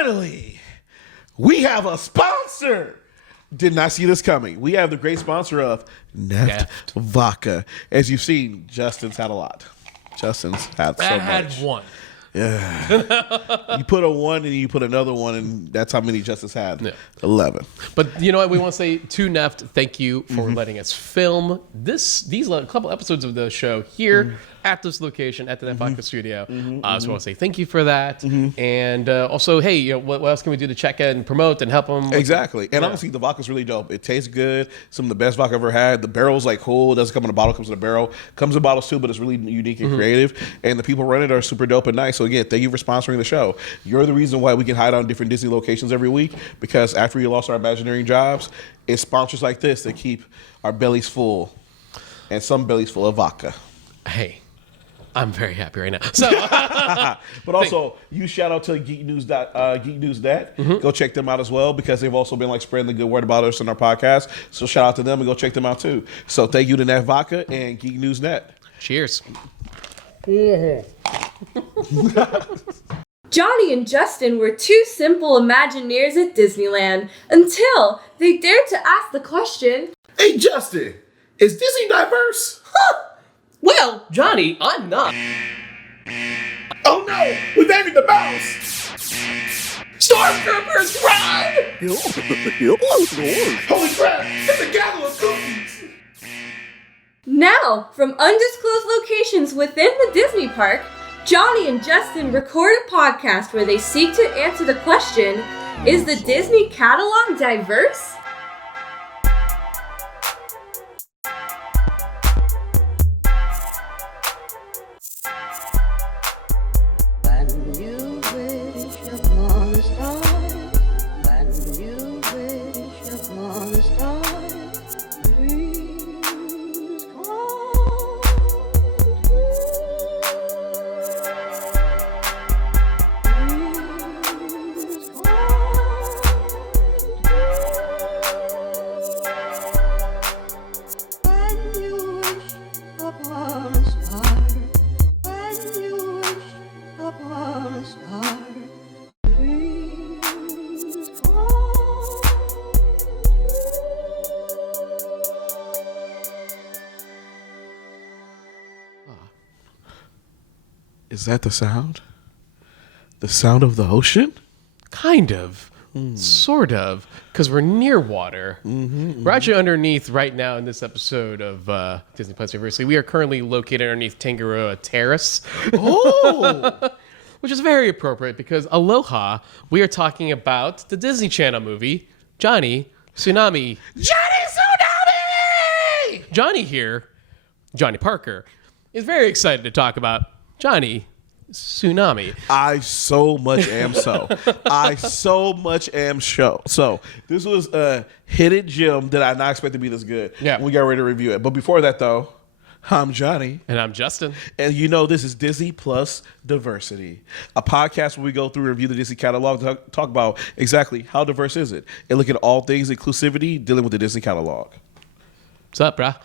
finally, we have a sponsor. Did not see this coming. We have the great sponsor of Neft Vodka. As you've seen, Justin's had a lot. Justin's had so much. I had one. Yeah. You put a one and you put another one, and that's how many Justin's had. Yeah. 11. But you know what? We want to say to Neft, thank you for letting us film these couple episodes of the show here at this location at the Neft Vodka studio. So I want to say thank you for that. And also, hey, you know, what else can we do to check in and promote and help them? Exactly. And honestly, the vodka's really dope. It tastes good. Some of the best vodka I've ever had. The barrel's like cool. It doesn't come in a bottle. It comes in a barrel. Comes in bottles too, but it's really unique and creative. And the people running it are super dope and nice. So again, thank you for sponsoring the show. You're the reason why we can hide out in different Disney locations every week, because after we lost our Imagineering jobs, it's sponsors like this that keep our bellies full, and some bellies full of vodka. Hey, I'm very happy right now. So, but also, you shout out to Geek News Net. Go check them out as well, because they've also been like spreading the good word about us on our podcast. So shout out to them and go check them out too. So thank you to Neft Vodka and Geek News Net. Cheers. Johnny and Justin were two simple Imagineers at Disneyland until they dared to ask the question, "Hey Justin, is Disney diverse?" Well, Johnny, I'm not. Oh no, we've angered the mouse! Stormtroopers, run! Holy crap, it's a gallon of cookies! Now, from undisclosed locations within the Disney park, Johnny and Justin record a podcast where they seek to answer the question, is the Disney catalog diverse? Is that the sound? The sound of the ocean? Kind of. Sort of. Because we're near water. We're actually underneath right now in this episode of Disney+Diversity. We are currently located underneath Tangaroa Terrace. Oh! Which is very appropriate because aloha, we are talking about the Disney Channel movie, Johnny Tsunami. Johnny Tsunami! Johnny here, Johnny Parker, is very excited to talk about Johnny Tsunami. I so much am so. So this was a hidden gem that I not expect to be this good. Yeah. We got ready to review it. But before that though, I'm Johnny. And I'm Justin. And you know this is Disney+Diversity, a podcast where we go through and review the Disney catalog to talk about exactly how diverse is it and look at all things inclusivity dealing with the Disney catalog. What's up, brah?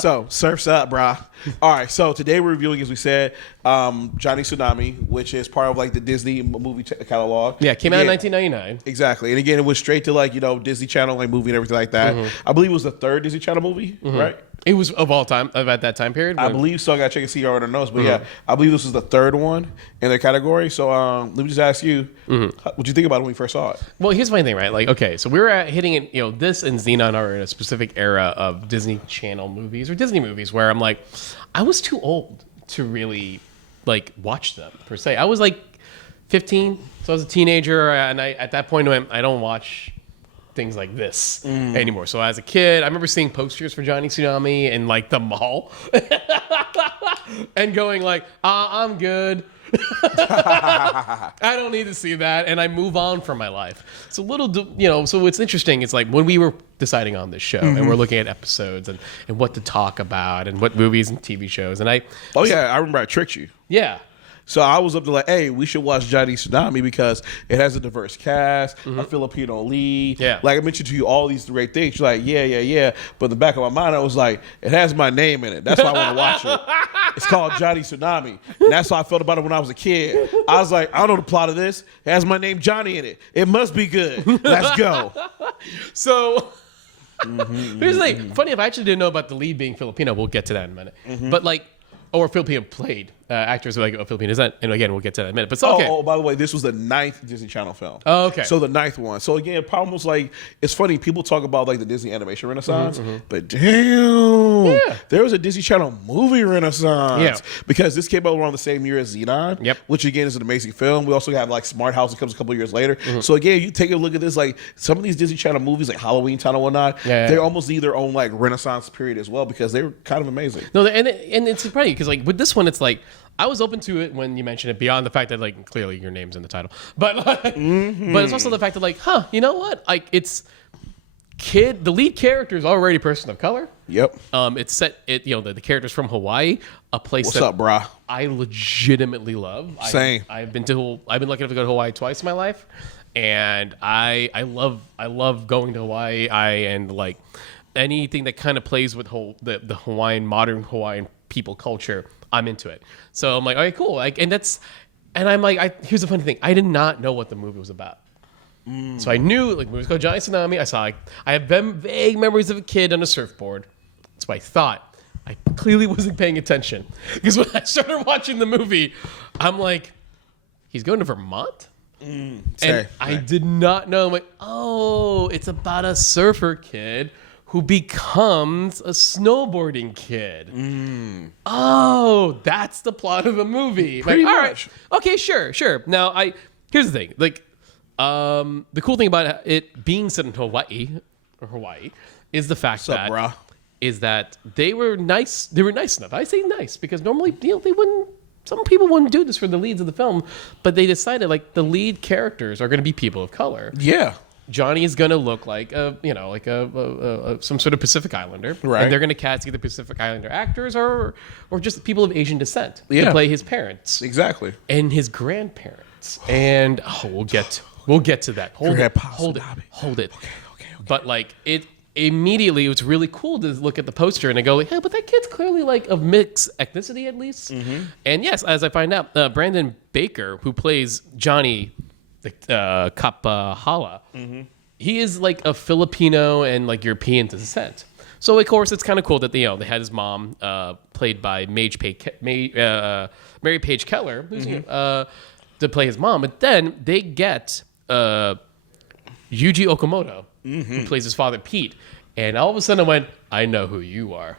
So, surf's up, brah. All right, so today we're reviewing, as we said, Johnny Tsunami, which is part of like the Disney movie catalog. Yeah, it came out in 1999. Exactly. And again, it was straight to like, you know, Disney Channel like movie and everything like that. I believe it was the third Disney Channel movie, right? It was of all time, at that time period. I believe so. I got to check and see our notes. But yeah, I believe this was the third one in their category. So let me just ask you, what you think about it when we first saw it? Well, here's my thing, right? Like, okay, so we were hitting it, you know, this and Xenon are in a specific era of Disney Channel movies or Disney movies where I'm like, I was too old to really like watch them per se. I was like 15, so I was a teenager, and I at that point went, I don't watch things like this anymore. So as a kid, I remember seeing posters for Johnny Tsunami in like the mall and going like, I'm good. I don't need to see that, and I move on from my life. It's a little, you know, so what's interesting is like when we were deciding on this show and we're looking at episodes and what to talk about and what movies and TV shows, and I I remember I tricked you. Yeah. So I was up to like, hey, we should watch Johnny Tsunami because it has a diverse cast, a Filipino lead. Yeah. Like I mentioned to you all these great things. You're like, yeah. But in the back of my mind, I was like, it has my name in it. That's why I want to watch it. It's called Johnny Tsunami. And that's how I felt about it when I was a kid. I was like, I don't know the plot of this. It has my name Johnny in it. It must be good. Let's go. So here's the thing. Funny, if I actually didn't know about the lead being Filipino, we'll get to that in a minute. But like, or Filipino played actors are like Filipino descent, and again, we'll get to that in a minute. But it's okay. Oh, by the way, this was the 9th Disney Channel film. Oh, okay. So the 9th one. So again, problem was like, it's funny, people talk about like the Disney animation renaissance, but damn, there was a Disney Channel movie renaissance. Yeah. Because this came out around the same year as Xenon, Yep. which again is an amazing film. We also have like Smart House that comes a couple years later. So again, you take a look at this, like some of these Disney Channel movies, like Halloween Town and whatnot, they almost need their own like renaissance period as well because they were kind of amazing. No, and it's funny because like with this one, it's like I was open to it when you mentioned it. Beyond the fact that like clearly your name's in the title, but like, but it's also the fact that like, you know what? Like it's the lead character is already a person of color. Yep. It's set. The character's from Hawaii, a place What's that up, brah? I legitimately love. Same. I've been lucky enough to go to Hawaii twice in my life, and I love going to Hawaii. And like anything that kind of plays with the Hawaiian modern Hawaiian people culture, I'm into it. So I'm like, all right, cool. Like, and I'm like, here's the funny thing. I did not know what the movie was about. So I knew like movies called Johnny Tsunami. I have vague memories of a kid on a surfboard. That's what I thought. I clearly wasn't paying attention because when I started watching the movie, I'm like, he's going to Vermont? And I did not know. I'm like, oh, it's about a surfer kid who becomes a snowboarding kid. Oh, that's the plot of the movie. Pretty like, all much. right, okay, sure. Now, here's the thing. Like, the cool thing about it being set in Hawaii is the fact brah? that they were nice. They were nice enough. I say nice because normally, they wouldn't. Some people wouldn't do this for the leads of the film, but they decided like the lead characters are going to be people of color. Yeah. Johnny is going to look like some sort of Pacific Islander, right? And they're going to cast either Pacific Islander actors or just people of Asian descent to play his parents, Exactly. and his grandparents. And we'll get to that. Hold it. Okay. But like it immediately, it was really cool to look at the poster and I go like, hey, but that kid's clearly like of mixed ethnicity at least. And yes, as I find out, Brandon Baker, who plays Johnny, Kapala, he is like a Filipino and like European descent. So of course it's kind of cool that they had his mom, played by Mary Page Keller, who's to play his mom. But then they get Yuji Okamoto, who plays his father Pete, and all of a sudden I went, I know who you are.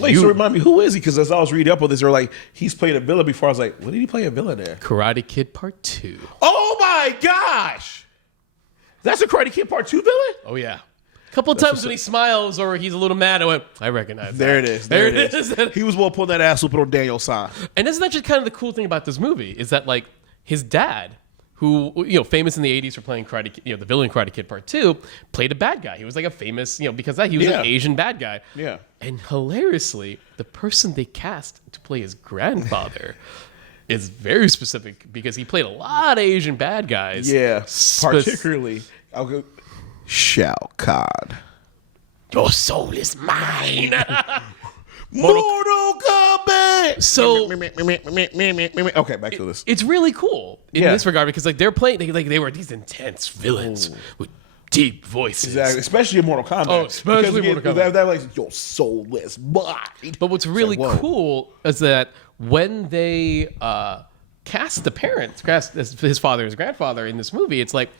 Wait, so remind me, who is he? Because as I was reading up on this, they were like, he's played a villain before. I was like, when did he play a villain there? Karate Kid Part 2. Oh my gosh! That's a Karate Kid Part 2 villain? Oh yeah. A couple of times when he smiles or he's a little mad, I went, I recognize that. There it is. There it is. He was well pulling that ass whooping on Daniel San. And isn't that just kind of the cool thing about this movie is that like his dad, who famous in the 80s for playing the villain Karate Kid Part 2, played a bad guy. He was like a famous, because he was an Asian bad guy. Yeah. And hilariously, the person they cast to play his grandfather is very specific because he played a lot of Asian bad guys. Yeah. Particularly, I'll go, Shao Kahn. Your soul is mine. Mortal Kombat. So okay, back to this. It's really cool in this regard because like they're playing they were these intense villains with deep voices. Exactly, especially in Mortal Kombat. Oh, especially Mortal Kombat. That like your soulless mine. But what's really cool is that when they cast his father, his grandfather in this movie, it's like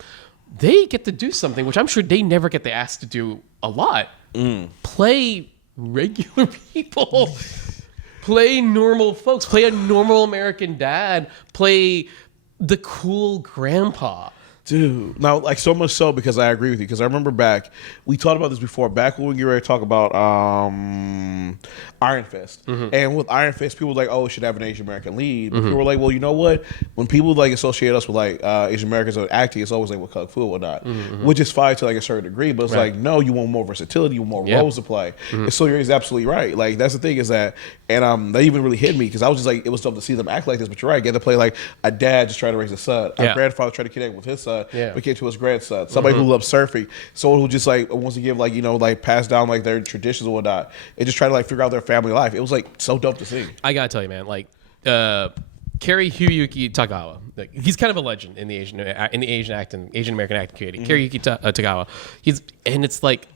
they get to do something which I'm sure they never get the asked to do a lot. Play regular people, play normal folks, play a normal American dad, play the cool grandpa. Dude, now like so much so because I agree with you because I remember we talked about this before back when we were ready to talk about Iron Fist, and with Iron Fist people were like, oh, it should have an Asian American lead, but people were like, well, you know what, when people like associate us with like Asian Americans with acting, it's always like with kung fu and whatnot, which is fine to like a certain degree, but it's like, no, you want more versatility, you want more roles to play, and so you're absolutely right. Like that's the thing is that, and that even really hit me because I was just like, it was tough to see them act like this, but you're right, get to play like a dad just trying to raise a son, a grandfather trying to connect with his son. Became to his grandson, somebody who loves surfing, someone who just like wants to give like like pass down like their traditions and whatnot, and just try to like figure out their family life. It was like so dope to see. I gotta tell you, man, like Cary Hiroyuki Tagawa, like, he's kind of a legend in the Asian American acting community. Cary Tagawa, it's like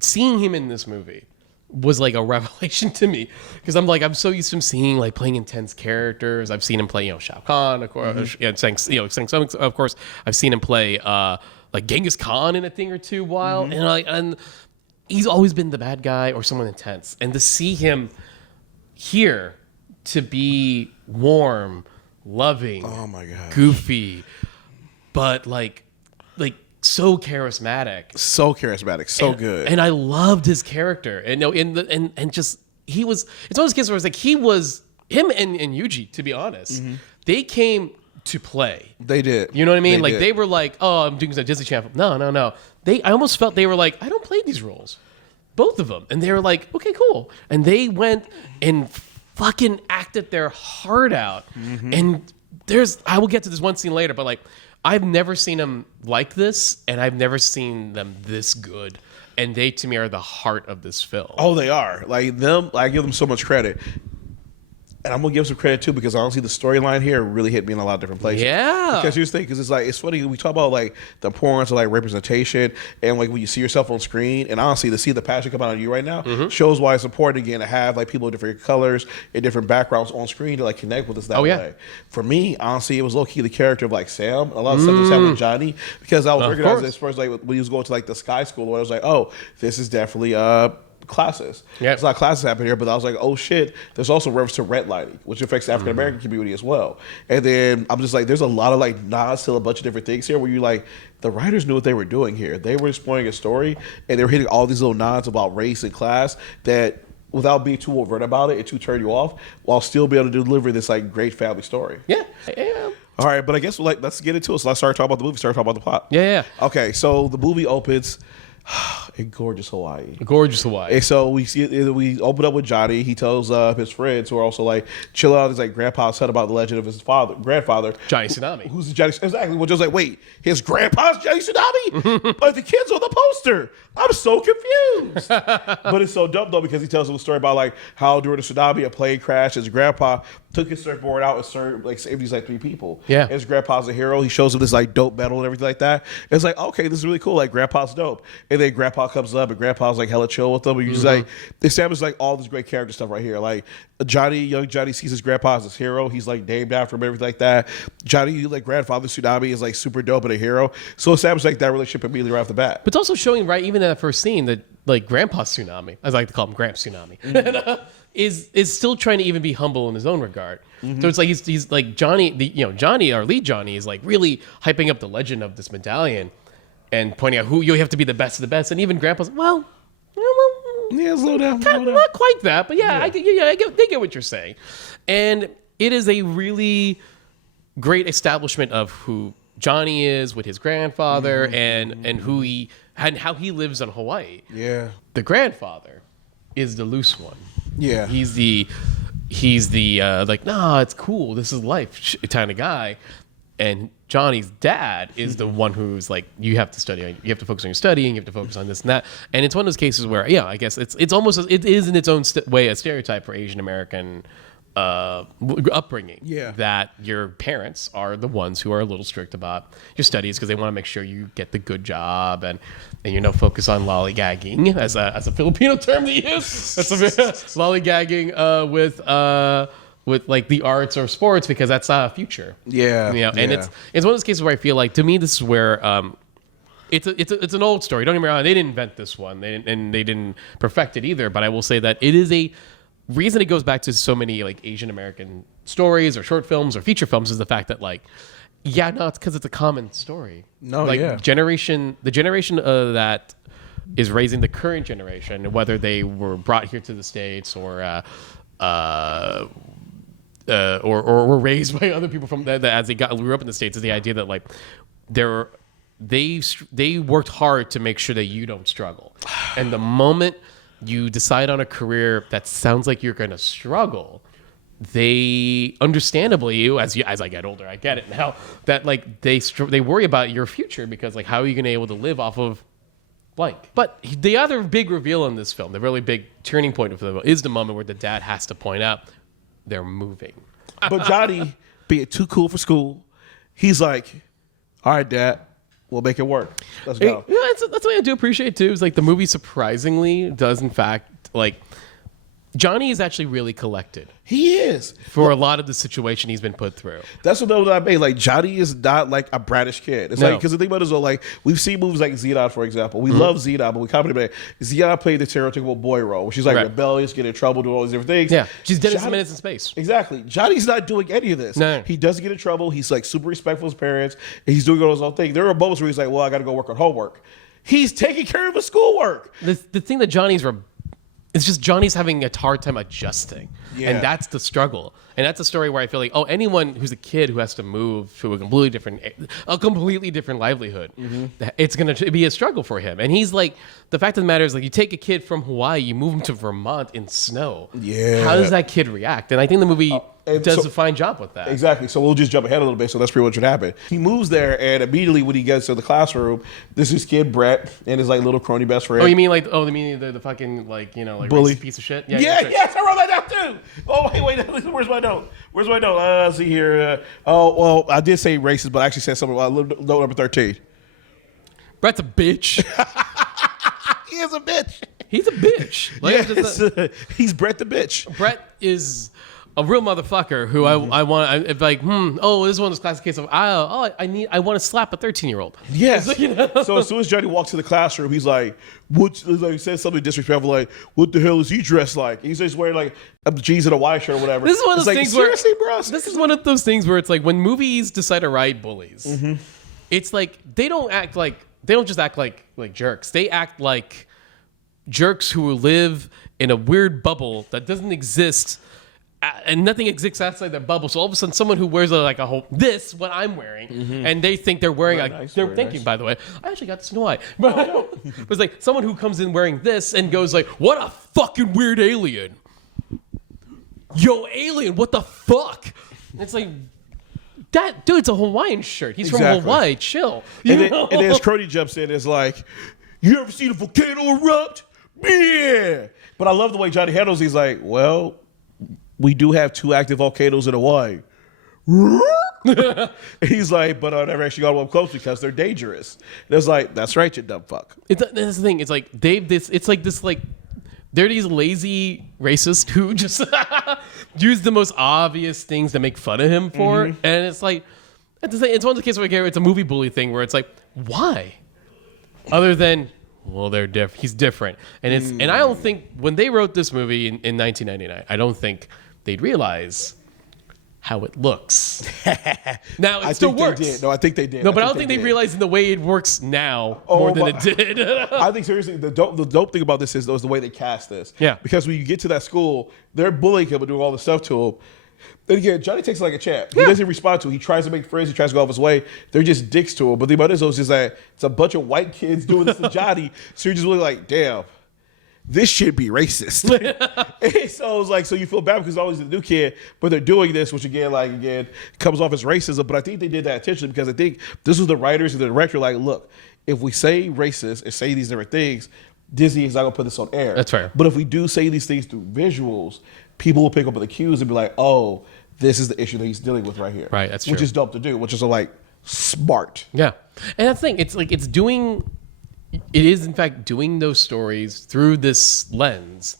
seeing him in this movie was like a revelation to me because I'm so used to him seeing like playing intense characters. I've seen him play Shao Kahn, of course, Shang Tsung, of course. I've seen him play like Genghis Khan in a thing or two while, and he's always been the bad guy or someone intense. And to see him here to be warm, loving, oh my god, goofy, but like so charismatic, so good, and I loved his character. And and just he was. It's one of those cases where it's like he was him and Yuji. To be honest, they came to play. They did. You know what I mean? They were like, oh, I'm doing some Disney Channel. No. I almost felt they were like, I don't play these roles, both of them, and they were like, okay, cool, and they went and fucking acted their heart out. And I will get to this one scene later, but like, I've never seen them like this, and I've never seen them this good. And they, to me, are the heart of this film. Oh, they are. Like them, I give them so much credit. And I'm gonna give some credit too because honestly, the storyline here really hit me in a lot of different places. Yeah. Because here's the thing, because it's funny we talk about like the importance of like representation and like when you see yourself on screen, and honestly, to see the passion come out of you right now shows why it's important again to have like people of different colors and different backgrounds on screen to like connect with us that way. For me, honestly, it was low key the character of like Sam. A lot of stuff was happening with Johnny because I was recognizing this first like when he was going to like the Sky School, where I was like, oh, this is definitely classes. It's not classes happening here, but I was like, oh shit, there's also reference to redlining, which affects the African American community as well. And then I'm just like, there's a lot of like nods to a bunch of different things here where you're like, the writers knew what they were doing here. They were exploring a story and they were hitting all these little nods about race and class that without being too overt about it and too turn you off, while still be able to deliver this like great family story. Yeah. All right, but I guess let's get into it. So let's start talking about the movie, start talking about the plot. Yeah. Okay, so the movie opens in gorgeous Hawaii. And so we open up with Johnny. He tells his friends who are also like chilling out his like grandpa's hut about the legend of his grandfather, Johnny Tsunami. Who's Johnny? Exactly. We're just like, wait, his grandpa's Johnny Tsunami, but the kid's on the poster. I'm so confused. But it's so dumb though because he tells them a story about like how during the tsunami a plane crashed. His grandpa took his surfboard out and saved these like 3 people. Yeah. And his grandpa's a hero. He shows him this like dope medal and everything like that. It's like, okay, this is really cool. Like grandpa's dope. And then grandpa comes up and grandpa's like hella chill with them. And you just like, they establish like all this great character stuff right here. Like young Johnny sees his grandpa as his hero. He's like named after him and everything like that. Johnny, like grandfather Tsunami is like super dope and a hero. So establish like that relationship immediately right off the bat. But it's also showing right even in that first scene that like Grandpa Tsunami, as I like to call him, Gramps Tsunami, is still trying to even be humble in his own regard. So it's like he's like Johnny, Johnny, our lead Johnny, is like really hyping up the legend of this medallion and pointing out who you have to be the best of the best. And even Grandpa's slow down. Not quite that, but I get what you're saying. And it is a really great establishment of who Johnny is with his grandfather and who he and how he lives in Hawaii. Yeah. The grandfather is the loose one. Yeah. He's the like, nah, it's cool, this is life kind of guy. And Johnny's dad is the one who's like, you have to study, you have to focus on your studying, you have to focus on this and that. And it's one of those cases where, I guess it's almost, it is in its own way a stereotype for Asian American upbringing. Yeah. That your parents are the ones who are a little strict about your studies because they want to make sure you get the good job and focus on lollygagging as a Filipino term to use. That's lollygagging with like the arts or sports because that's a future. Yeah. And it's one of those cases where I feel like, to me, this is where it's an old story. Don't get me wrong, they didn't invent this one. They didn't perfect it either, but I will say that it is a reason it goes back to so many like Asian American stories or short films or feature films is the fact that like Yeah, no, it's because it's a common story. No, like yeah. the generation that is raising the current generation, whether they were brought here to the States or were raised by other people from that as they grew up in the States, is the idea that like they worked hard to make sure that you don't struggle, and the moment you decide on a career that sounds like you're going to struggle, they understandably, as I get older, I get it now, that like they worry about your future, because like how are you going to be able to live off of blank? But the other big reveal in this film, the really big turning point of the film, is the moment where the dad has to point out they're moving. But Johnny, being too cool for school, he's like, all right, Dad, we'll make it work. Let's go. Yeah, that's what I do appreciate too. Is like the movie surprisingly does in fact like Johnny is actually really collected He is. for a lot of the situation he's been put through. That's what I made. Like, Johnny is not like a bratish kid. It's No. like, because the thing about it is, like, we've seen movies like Xenon, for example. We love Xenon, but we compliment it. Xenon played the stereotypical boy role, where she's like Right. rebellious, get in trouble, do all these different things. Yeah, she's Dennis Johnny- Minutes in Space. Exactly. Johnny's not doing any of this. No. He doesn't get in trouble. He's like super respectful of his parents. And he's doing all his own thing. There are moments where he's like, well, I got to go work on homework. He's taking care of his schoolwork. The thing that it's just Johnny's having a hard time adjusting. Yeah. And that's the struggle. And that's a story where I feel like, anyone who's a kid who has to move to a completely different livelihood, it's going to be a struggle for him. And he's like, the fact of the matter is, like, you take a kid from Hawaii, you move him to Vermont in snow. Yeah. How does that kid react? And I think the movie and does so- a fine job with that. Exactly. So we'll just jump ahead a little bit. So that's pretty much what happened. He moves there, and immediately when he gets to the classroom, this is kid Brett and his like little crony best friend. Oh, you mean the fucking like, like Bully. racist piece of shit? Yeah, sure. yes, I wrote that down too. Oh, wait, where's my note? Let's see here. Well, I did say racist, but I actually said something about note number 13. Brett's a bitch. He is a bitch. He's a bitch. Like, Yes. He's Brett the bitch. Brett is a real motherfucker who I want. It's like, this is one of those classic cases of I want to slap a 13-year-old. Yes. Like, you know? So as soon as Johnny walks to the classroom, he's like, he says something disrespectful, like, what the hell is he dressed like? He's just wearing like a jeans and a white shirt or whatever. This is one of It's those like, things where seriously, bro? this is one of those things where it's like when movies decide to write bullies, it's like they don't just act like jerks. They act like jerks who live in a weird bubble that doesn't exist, and nothing exists outside that bubble. So all of a sudden, someone who wears what I'm wearing, and they think they're wearing they're thinking. By the way, I actually got this in Hawaii, but it's like someone who comes in wearing this and goes like, "What a fucking weird alien! Yo, alien, what the fuck?" And it's like, that dude's a Hawaiian shirt. He's Exactly. from Hawaii. Chill. And then his crony jumps in and is like, you ever seen a volcano erupt? Yeah. But I love the way Johnny handles. He's like, well, we do have 2 active volcanoes in Hawaii. He's like, but I never actually got one close because they're dangerous. And it's like, that's right, you dumb fuck. That's the thing. It's like they're these lazy racists who just use the most obvious things to make fun of him for, and it's like it's one of the cases where it's a movie bully thing where it's like, why? Other than, well, they're different. He's different, and and I don't think when they wrote this movie in 1999, I don't think they'd realize how it looks. Now it still works. They did. No, I think they did. No, but I don't think they realized the way it works now Oh, more than it did. I think seriously, the dope thing about this is the way they cast this. Yeah. Because when you get to that school, they're bullying him and doing all this stuff to him. Then again, Johnny takes it like a champ. He doesn't respond to it. He tries to make friends. He tries to go off his way. They're just dicks to him. But the about this is just that it's a bunch of white kids doing this to Johnny. So you're just really like, damn, this should be racist. And so it's like, so you feel bad because always the new kid, but they're doing this, which again comes off as racism. But I think they did that intentionally because I think this was the writers and the director like, look, if we say racist and say these different things, Disney is not gonna put this on air. That's fair. But if we do say these things through visuals, people will pick up on the cues and be like, oh, this is the issue that he's dealing with right here. Right, that's Which true. is dope to do, which is like smart. Yeah, and that's the thing. It's like it is in fact doing those stories through this lens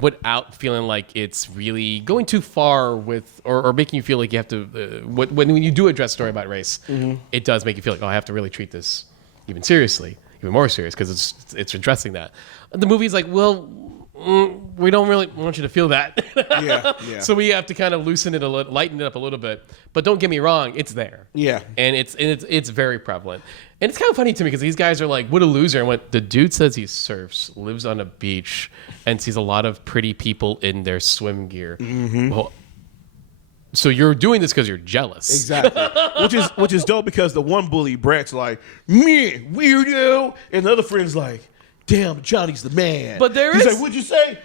without feeling like it's really going too far with or making you feel like you have to when you do address a story about race, it does make you feel like, oh, I have to really treat this even more serious because it's addressing that. The movie's like, well, we don't really want you to feel that. Yeah. So we have to kind of loosen it a little, lighten it up a little bit. But don't get me wrong, it's there. Yeah. And it's very prevalent. And it's kind of funny to me because these guys are like, what a loser. And what the dude says he surfs, lives on a beach, and sees a lot of pretty people in their swim gear. Well, so you're doing this because you're jealous. Exactly. which is dope because the one bully, Brett's like, me, weirdo. And the other friend's like, damn, Johnny's the man. But He's like, what'd you say?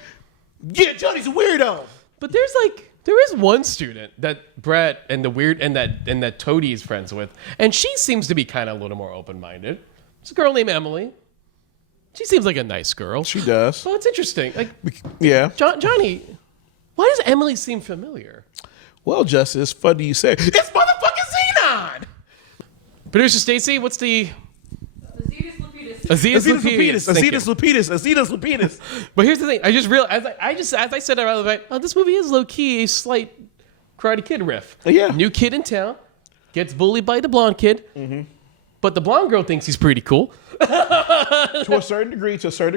Yeah, Johnny's a weirdo. But there is one student that Brett and the weird and that Toadie is friends with, and she seems to be kind of a little more open-minded. It's a girl named Emily. She seems like a nice girl. She does. So it's interesting. Like, yeah. Johnny, why does Emily seem familiar? Well, Justice, funny you say. It's motherfucking Xenon! Producer Stacy, what's the... Azetus Azetus Lapidus. But here's the thing. I just realized, as I said earlier, this movie is low-key a slight Karate Kid riff. Yeah. New kid in town, gets bullied by the blonde kid, but the blonde girl thinks he's pretty cool. To a certain degree. To a certain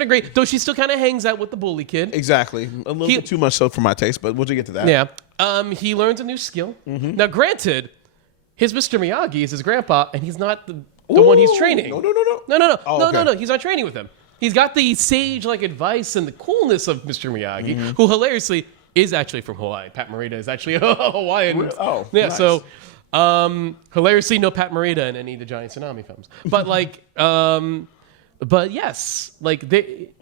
degree, though she still kind of hangs out with the bully kid. Exactly. A little bit too much so for my taste, but we'll get to that. Yeah. He learns a new skill. Now, granted, his Mr. Miyagi is his grandpa, and he's not the one he's training. No. No. He's not training with him. He's got the sage-like advice and the coolness of Mr. Miyagi, who hilariously is actually from Hawaii. Pat Morita is actually a Hawaiian. Oh, yeah. nice. So, hilariously, no Pat Morita in any of the Johnny Tsunami films. But but yes, like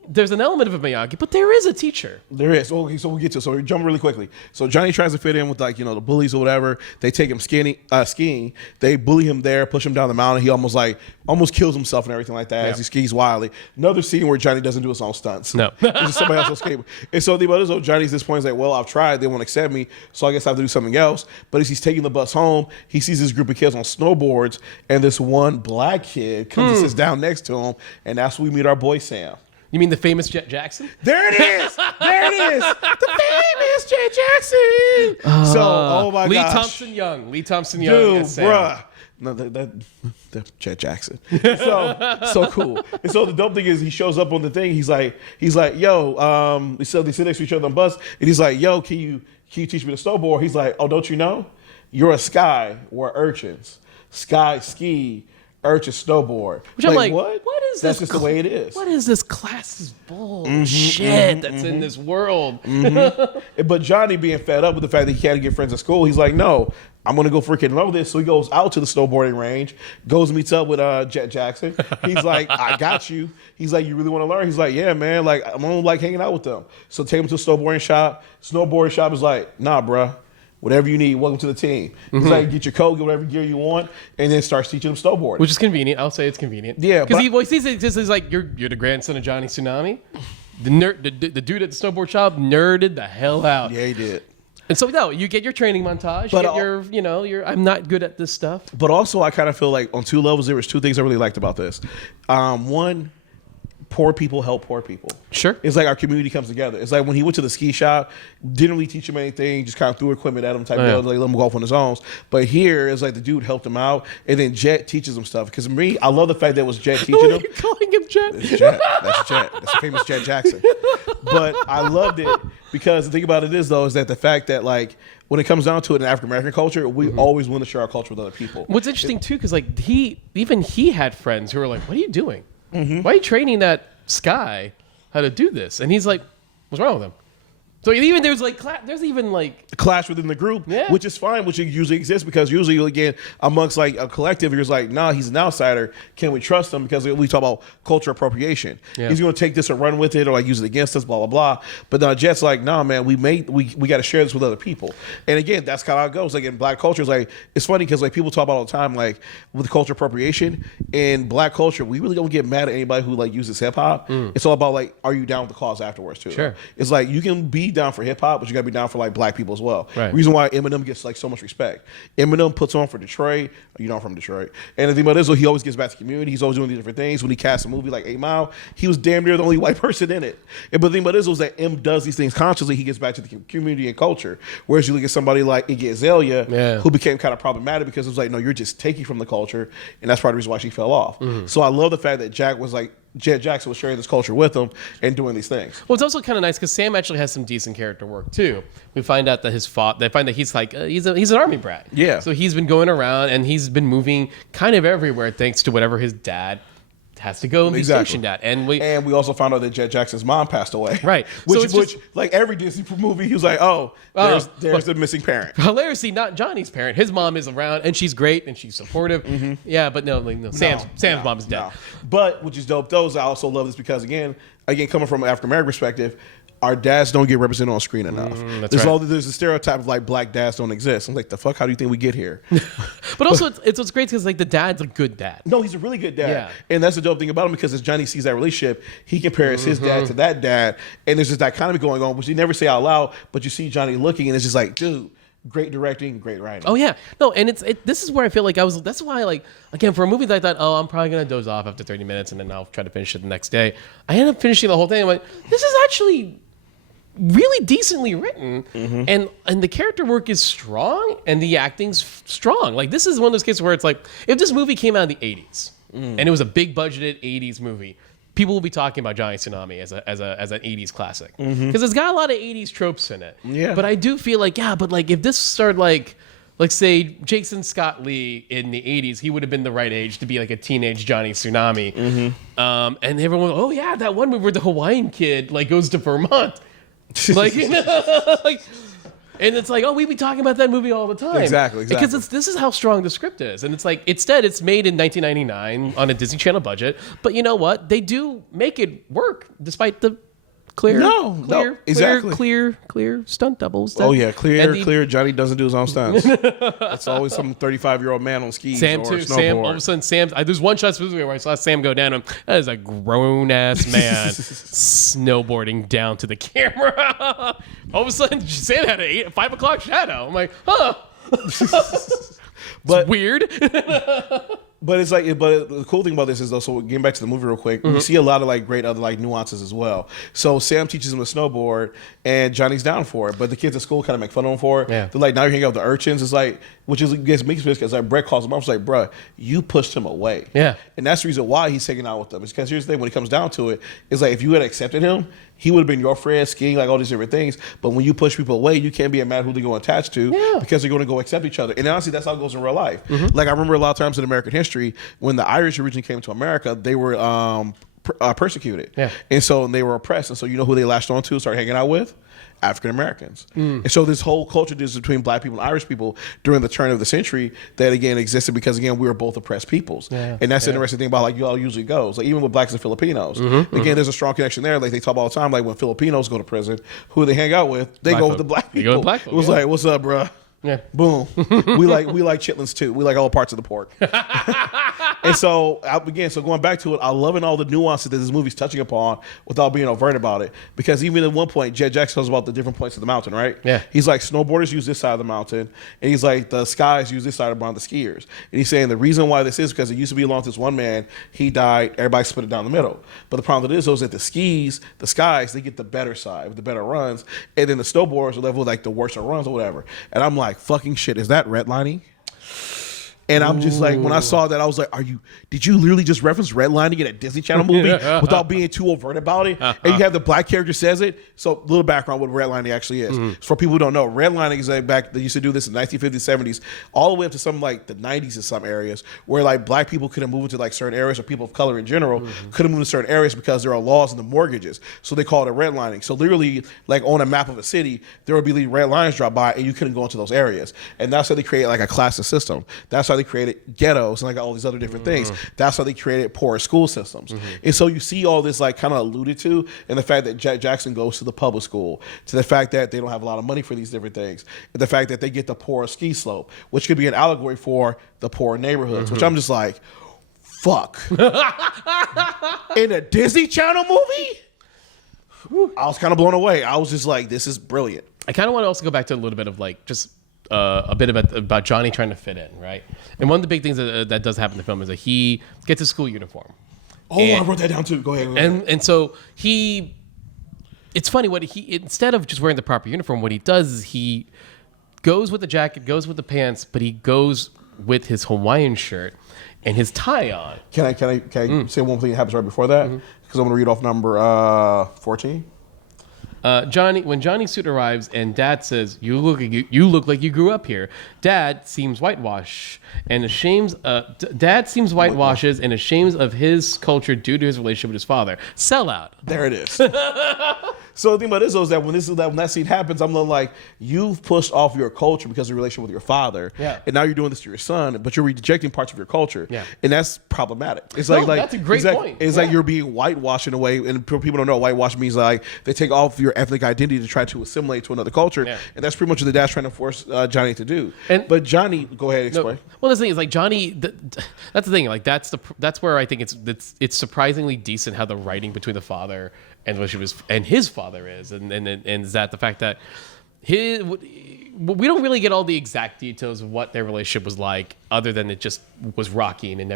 there's an element of a Miyagi, but there is a teacher. There is. Okay, so we'll get to it. So we jump really quickly. So Johnny tries to fit in with the bullies or whatever. They take him skiing. They bully him there, push him down the mountain. He almost kills himself and everything like that as he skis wildly. Another scene where Johnny doesn't do his own stunts. No. It's just somebody else on skateboard. And so the other Johnny's this point is like, well, I've tried. They won't accept me, so I guess I have to do something else. But as he's taking the bus home, he sees this group of kids on snowboards, and this one black kid comes and sits down next to him, and that's when we meet our boy Sam. You mean the famous Jet Jackson? There it is. The famous Jet Jackson. Oh my Lee gosh. Lee Thompson Young. Dude, as Sam. bruh. No, that Jet Jackson. So cool. And so the dope thing is he shows up on the thing. He's like, yo, they sit next to each other on the bus, and he's like, yo, can you teach me to snowboard? He's like, oh, don't you know? You're a sky, we're urchins. Sky ski, urchin snowboard. Which I'm like, what? What is That's this? just the way it is. What is this classist bullshit that's in this world? But Johnny being fed up with the fact that he can't get friends at school, he's like, no, I'm going to go freaking love this. So he goes out to the snowboarding range, goes and meets up with Jet Jackson. He's like, I got you. He's like, you really want to learn? He's like, yeah, man. Like, I'm going to like hanging out with them. So take him to a snowboarding shop. Snowboarding shop is like, nah, bruh. Whatever you need, welcome to the team. He's like, get your coat, get whatever gear you want, and then starts teaching them snowboarding. Which is convenient. I'll say it's convenient. Yeah, because he sees it just as like, you're the grandson of Johnny Tsunami. The dude at the snowboard shop nerded the hell out. Yeah, he did. And so no, you get your training montage. You get your I'm not good at this stuff. But also, I kind of feel like on two levels, there was two things I really liked about this. One, poor people help poor people. Sure. It's like our community comes together. It's like when he went to the ski shop, didn't really teach him anything, just kind of threw equipment at him type deal, like let him go off on his own. But here, it's like the dude helped him out, and then Jet teaches him stuff. Because me, I love the fact that it was Jet teaching him. What are you calling him Jet? It's Jet. That's Jet. That's the famous Jet Jackson. But I loved it because the thing about it is, though, is that the fact that, like, when it comes down to it in African American culture, we always want to share our culture with other people. What's interesting, too, because, like, he had friends who were like, what are you doing? Why are you training that Sky how to do this? And he's like, what's wrong with him? So even there's even clash within the group, which is fine, which usually exists because usually, again, amongst like a collective, you're just like, nah, he's an outsider. Can we trust him? Because we talk about culture appropriation. Yeah. He's going to take this and run with it or like use it against us, blah, blah, blah. But Jet's like, nah, man, we got to share this with other people. And again, that's kind of how it goes. Like in black culture, it's funny because like people talk about all the time, like with culture appropriation in black culture, we really don't get mad at anybody who like uses hip hop. It's all about like, are you down with the cause afterwards too? Sure. It's like you can be down for hip hop, but you gotta be down for like black people as well. Right. Reason why Eminem gets like so much respect. Eminem puts on for Detroit. You're not from Detroit. And the thing about this, he always gets back to the community. He's always doing these different things. When he cast a movie like 8 Mile, he was damn near the only white person in it. But the thing about this was that M does these things consciously. He gets back to the community and culture. Whereas you look at somebody like Iggy Azalea, who became kind of problematic because it was like, no, you're just taking from the culture, and that's part of the reason why she fell off. So I love the fact that Jack was like Jet Jackson was sharing this culture with them and doing these things. Well, it's also kind of nice because Sam actually has some decent character work too. We find out that they find that he's like he's an army brat. Yeah. So he's been going around and he's been moving kind of everywhere thanks to whatever his dad has to go and be stationed at. And we also found out that Jet Jackson's mom passed away. Right. Which like every Disney movie, he was like, there's the missing parent. Hilariously, not Johnny's parent. His mom is around and she's great and she's supportive. Yeah, but no, Sam's mom is dead. No. But which is dope. Those I also love this because again, coming from an African American perspective, our dads don't get represented on screen enough. There's a stereotype of like black dads don't exist. I'm like, the fuck? How do you think we get here? But also, it's what's great because like the dad's a good dad. No, he's a really good dad. Yeah. And that's the dope thing about him because as Johnny sees that relationship, he compares his dad to that dad. And there's this dichotomy going on, which you never say out loud, but you see Johnny looking and it's just like, dude, great directing, great writing. Oh yeah. No, and this is where I feel like that's why like, again, for a movie that I thought, I'm probably going to doze off after 30 minutes and then I'll try to finish it the next day. I ended up finishing the whole thing. I'm like, this is actually really decently written, and the character work is strong and the acting's strong. Like this is one of those cases where it's like if this movie came out in the 80s and it was a big budgeted 80s movie, people will be talking about Johnny Tsunami as an 80s classic because it's got a lot of 80s tropes in it. Yeah. But I do feel like if this started like say Jason Scott Lee in the 80s, he would have been the right age to be like a teenage Johnny Tsunami. And everyone, oh yeah, that one movie where the Hawaiian kid like goes to Vermont. Like, you know, like, and it's like, we be talking about that movie all the time. Exactly. Because this is how strong the script is. And it's like, instead, it's made in 1999 on a Disney Channel budget. But you know what? They do make it work despite the clear stunt doubles. Clear. Johnny doesn't do his own stunts. It's always some 35-year-old man on skis or snowboard. Sam, all of a sudden, there's one shot specifically where I saw Sam go down, and that is a grown-ass man snowboarding down to the camera. All of a sudden, Sam had a 5 o'clock shadow. I'm like, huh. But weird. But it's like, but the cool thing about this is though. So getting back to the movie real quick, we see a lot of like great other like nuances as well. So Sam teaches him to snowboard, and Johnny's down for it. But the kids at school kind of make fun of him for it. Yeah. They're like, now you're hanging out with the urchins. It's like, which is gets me because like Brett calls him up. It's like, bruh, you pushed him away. Yeah. And that's the reason why he's hanging out with them. It's because here's the thing: when it comes down to it, it's like if you had accepted him, he would have been your friend, skiing, like all these different things. But when you push people away, you can't be mad who they're going to attach to because they're going to go accept each other. And honestly, that's how it goes in real life. Like I remember a lot of times in American history, when the Irish originally came to America, they were persecuted. Yeah. And so they were oppressed. And so you know who they latched on to, started hanging out with? African Americans. And so this whole culture between black people and Irish people during the turn of the century that again existed because again we were both oppressed peoples. And that's the interesting thing about like y'all usually goes. Like even with blacks and Filipinos. Again, there's a strong connection there. Like they talk all the time, like when Filipinos go to prison, who they hang out with, they go with the black people. They go with black folk, it was like, what's up, bruh? Yeah. Boom. we like chitlins too. We like all parts of the pork. And so again, so going back to it, I'm loving all the nuances that this movie's touching upon without being overt about it. Because even at one point, Jet Jackson tells about the different points of the mountain, right? Yeah. He's like, snowboarders use this side of the mountain, and he's like, the skies use this side of the skiers. And he's saying the reason why this is because it used to belong to this one man. He died. Everybody split it down the middle. But the problem is that the skies, they get the better side with the better runs, and then the snowboarders are level with like the worst runs or whatever. And I'm like, fucking shit, is that redlining? And I'm just like, when I saw that, I was like, did you literally just reference redlining in a Disney Channel movie without being too overt about it? And you have the black character says it. So little background what redlining actually is. For people who don't know, redlining is like back, they used to do this in the 1950s, 70s, all the way up to some like the 90s in some areas where like black people couldn't move into like certain areas or people of color in general couldn't move to certain areas because there are laws in the mortgages. So they call it redlining. So literally like on a map of a city, there would be red lines drop by and you couldn't go into those areas. And that's how they create like a classist system. That's how they created ghettos and like all these other different things. That's how they created poor school systems. And so you see all this like kind of alluded to in the fact that Jack Jackson goes to the public school, to the fact that they don't have a lot of money for these different things, and the fact that they get the poor ski slope, which could be an allegory for the poor neighborhoods, which I'm just like, fuck. In a Disney Channel movie? I was kind of blown away. I was just like, this is brilliant. I kind of want to also go back to a little bit of like just a bit about Johnny trying to fit in, right? And one of the big things that does happen in the film is that he gets a school uniform. I wrote that down too. Go ahead. And so it's funny instead of just wearing the proper uniform, what he does is he goes with the jacket, goes with the pants, but he goes with his Hawaiian shirt. and his tie-on. Can I say one thing that happens right before that? Because I'm going to read off number 14. When Johnny's suit arrives and Dad says, "You look like you grew up here." Dad seems whitewashes and ashames of his culture due to his relationship with his father. Sellout. There it is. So the thing about this is that when that scene happens, I'm like, you've pushed off your culture because of your relationship with your father, and now you're doing this to your son, but you're rejecting parts of your culture, and that's problematic. It's that's a great point. It's like you're being whitewashed in a way, and people don't know what whitewash means. Like they take off your ethnic identity to try to assimilate to another culture, and that's pretty much what the dad's trying to force Johnny to do. But Johnny, go ahead, explain. No, well, the thing is, like Johnny, that's the thing. Like that's where I think it's surprisingly decent how the writing between the father and his father is, and is that the fact that we don't really get all the exact details of what their relationship was like, other than it just was rocky and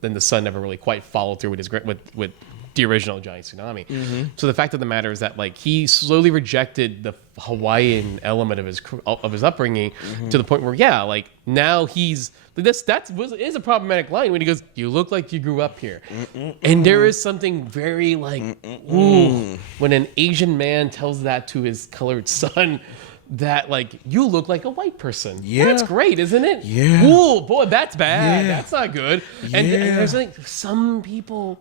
then the son never really quite followed through with the original Johnny Tsunami. So the fact of the matter is that like he slowly rejected the Hawaiian element of his upbringing to the point where like now he's is a problematic line when he goes, "You look like you grew up here," and there is something very like ooh when an Asian man tells that to his colored son. That like you look like a white person. That's great, isn't it? Ooh, boy, that's bad. That's not good. And there's like some people